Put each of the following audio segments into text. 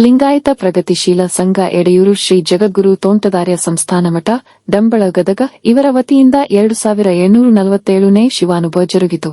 ಲಿಂಗಾಯತ ಪ್ರಗತಿಶೀಲ ಸಂಘ ಎಡೆಯೂರು ಶ್ರೀ ಜಗದ್ಗುರು ತೋಂಟದಾರ್ಯ ಸಂಸ್ಥಾನ ಮಠ, ಡಂಬಳ ಗದಗ ಇವರ ವತಿಯಿಂದ ಎರಡು ಸಾವಿರ ಏಳ್ನೂರ ನಲವತ್ತೇಳನೇ ಶಿವಾನುಭವ ಜರುಗಿತು.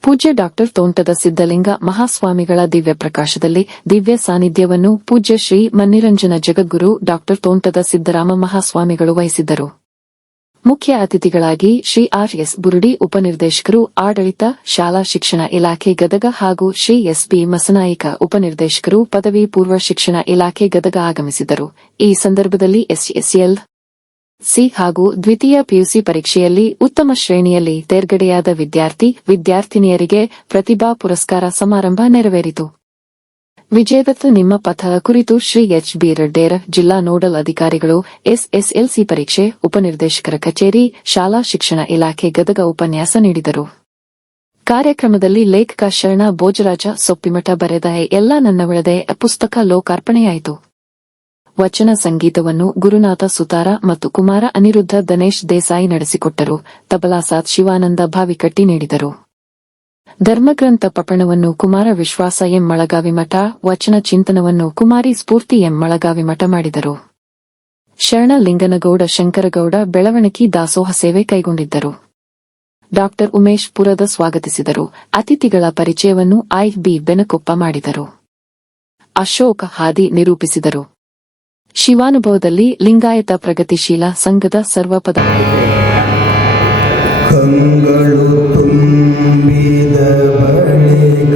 ಪೂಜ್ಯ ಡಾಕ್ಟರ್ ತೋಂಟದ ಸಿದ್ದಲಿಂಗ ಮಹಾಸ್ವಾಮಿಗಳ ದಿವ್ಯ ಪ್ರಕಾಶದಲ್ಲಿ ದಿವ್ಯ ಸಾನ್ನಿಧ್ಯವನ್ನು ಪೂಜ್ಯ ಶ್ರೀ ಮನ್ನಿರಂಜನ ಜಗದ್ಗುರು ಡಾಕ್ಟರ್ ತೋಂಟದ ಸಿದ್ದರಾಮ ಮಹಾಸ್ವಾಮಿಗಳು ವಹಿಸಿದ್ದರು. ಮುಖ್ಯ ಅತಿಥಿಗಳಾಗಿ ಶ್ರೀ ಆರ್ ಎಸ್ ಬುರುಡಿ ಉಪನಿರ್ದೇಶಕರು ಆಡಳಿತ, ಶಾಲಾ ಶಿಕ್ಷಣ ಇಲಾಖೆ ಗದಗ ಹಾಗೂ ಶ್ರೀ ಎಸ್ ಬಿ ಮಸನಾಯಿಕ ಉಪನಿರ್ದೇಶಕರು ಪದವಿ ಪೂರ್ವ ಶಿಕ್ಷಣ ಇಲಾಖೆ ಗದಗ ಆಗಮಿಸಿದರು. ಈ ಸಂದರ್ಭದಲ್ಲಿ ಎಸ್ಎಸ್ಎಲ್, ಸಿ ಹಾಗೂ ದ್ವಿತೀಯ ಪಿಯುಸಿ ಪರೀಕ್ಷೆಯಲ್ಲಿ ಉತ್ತಮ ಶ್ರೇಣಿಯಲ್ಲಿ ತೇರ್ಗಡೆಯಾದ ವಿದ್ಯಾರ್ಥಿ, ವಿದ್ಯಾರ್ಥಿನಿಯರಿಗೆ ಪ್ರತಿಭಾ ಪುರಸ್ಕಾರ ಸಮಾರಂಭ ನೆರವೇರಿತು. ವಿಜಯದತ್ತ ನಿಮ್ಮ ಪಥ ಕುರಿತು ಶ್ರೀ ಎಚ್ ಬಿ ರೆಡ್ಡೇರ ಜಿಲ್ಲಾ ನೋಡಲ್ ಅಧಿಕಾರಿಗಳು ಎಸ್ಎಸ್ಎಲ್ಸಿ ಪರೀಕ್ಷೆ ಉಪನಿರ್ದೇಶಕರ ಕಚೇರಿ, ಶಾಲಾ ಶಿಕ್ಷಣ ಇಲಾಖೆ ಗದಗ ಉಪನ್ಯಾಸ ನೀಡಿದರು. ಕಾರ್ಯಕ್ರಮದಲ್ಲಿ ಲೇಖಕ ಶರಣ ಭೋಜರಾಜ ಸೊಪ್ಪಿಮಠ ಬರೆದ ಎಲ್ಲ ನನ್ನವಳದೆ ಪುಸ್ತಕ ಲೋಕಾರ್ಪಣೆಯಾಯಿತು. ವಚನ ಸಂಗೀತವನ್ನು ಗುರುನಾಥ ಸುತಾರ ಮತ್ತು ಕುಮಾರ ಅನಿರುದ್ಧ ದನೇಶ್ ದೇಸಾಯಿ ನಡೆಸಿಕೊಟ್ಟರು. ತಬಲಾಸಾದ್ ಶಿವಾನಂದ ಭಾವಿಕಟ್ಟಿ ನೀಡಿದರು. ಧರ್ಮಗ್ರಂಥ ಪಪಣವನ್ನು ಕುಮಾರ ವಿಶ್ವಾಸ ಎಂ ಮಳಗಾವಿ ಮಠ, ವಚನ ಚಿಂತನವನ್ನು ಕುಮಾರಿ ಸ್ಫೂರ್ತಿ ಎಂ ಮಳಗಾವಿ ಮಠ ಮಾಡಿದರು. ಶರಣ ಲಿಂಗನಗೌಡ ಶಂಕರಗೌಡ ಬೆಳವಣಿಗೆ ದಾಸೋಹ ಸೇವೆ ಕೈಗೊಂಡಿದ್ದರು. ಡಾಕ್ಟರ್ ಉಮೇಶ್ ಪುರದ ಸ್ವಾಗತಿಸಿದರು. ಅತಿಥಿಗಳ ಪರಿಚಯವನ್ನು ಐಬಿ ಬೆನಕೊಪ್ಪ ಮಾಡಿದರು. ಅಶೋಕ್ ಹಾದಿ ನಿರೂಪಿಸಿದರು. ಶಿವಾನುಭವದಲ್ಲಿ ಲಿಂಗಾಯತ ಪ್ರಗತಿಶೀಲ ಸಂಘದ ಸರ್ವಪದ ಕಂಗಳು ತುಂಬಿದ ಬಳಿಕ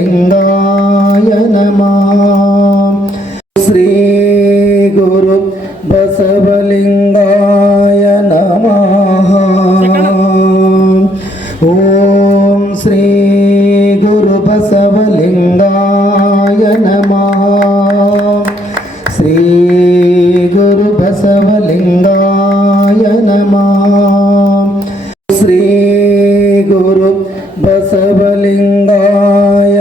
ഗോവിന്ദായ നമ ശ്രീ ഗുരു ബസവലിംഗായ നമ ഓം ശ്രീ ഗുരു ബസവലിംഗായ നമ ശ്രീ ഗുരു ബസവലിംഗായ നമ ശ്രീ ഗുരു ബസവലിംഗായ